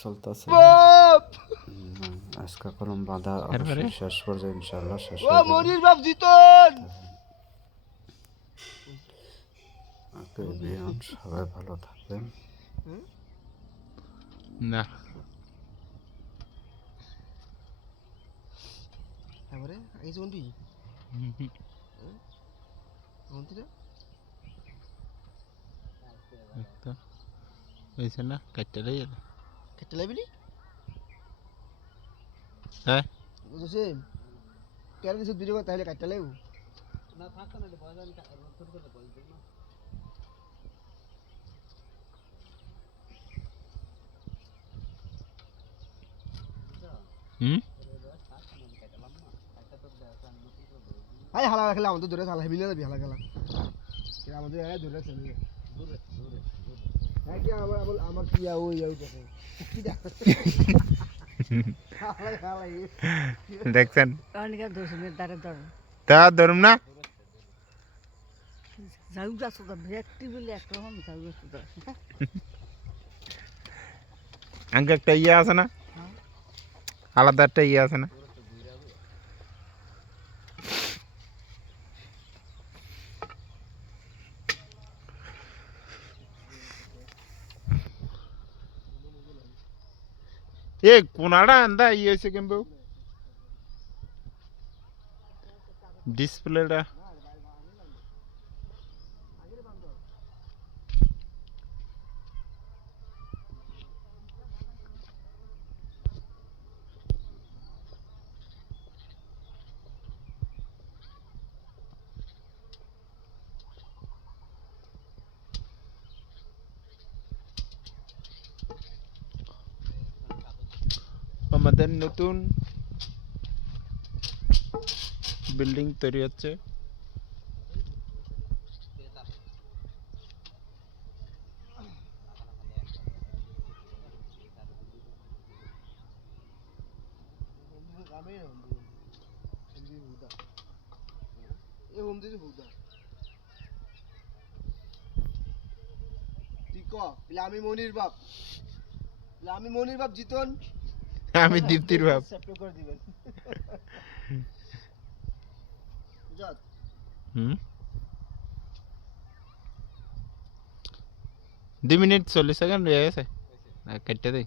চলতেছে। বাপ আজকে কলম বাঁধা তারপরে? অবশ্যই শেষ পর্যায়ে ইনশাআল্লাহ শেষ ও হয়ে যাবে। মনির বাপ জিতন ওকে বিয়ান, সবাই ভালো থাকবেন। না তারপরে আগে শুনবি শুনতি না তো হয়েছে না কাটতে লাগে কেটে লাইবিলি হ্যাঁ বুঝছে কেন কিছু ভিডিও করতে হলে কাটতে লাইব না থাকতো না বয়স ছোট ছোট বয়স না হুম আই হালা খেলা আমাদের দূরে হালা মিলে যাবি হালা খেলা কেন আমাদের আয় দূরে চলে দূরে দূরে হ্যাঁ কি আমার কি ওই দেখো কি দেখো হালা হালা দেখছেন অনেক দোষণের দ্বারা ধর তা ধরুম না যাও যাচ্ছ তো ব্যক্তি বলে একরকম যাও যাচ্ছ তো আঙ্কে একটা ইয়ে আছে না আলাদা একটা ইয়ে আছে না এ কোনাডা আন্দা ইয়ে হয়েছে কেমন ডিসপ্লেটা আমাদের নতুন বিল্ডিং তৈরি হচ্ছে আমি মনির বাপ আমি মনির বাপ জিতন আমি দীপ্তির বাপ করে দিবেন হুম 2 মিনিট 40 সেকেন্ড হয়ে গেছে কেটে দেই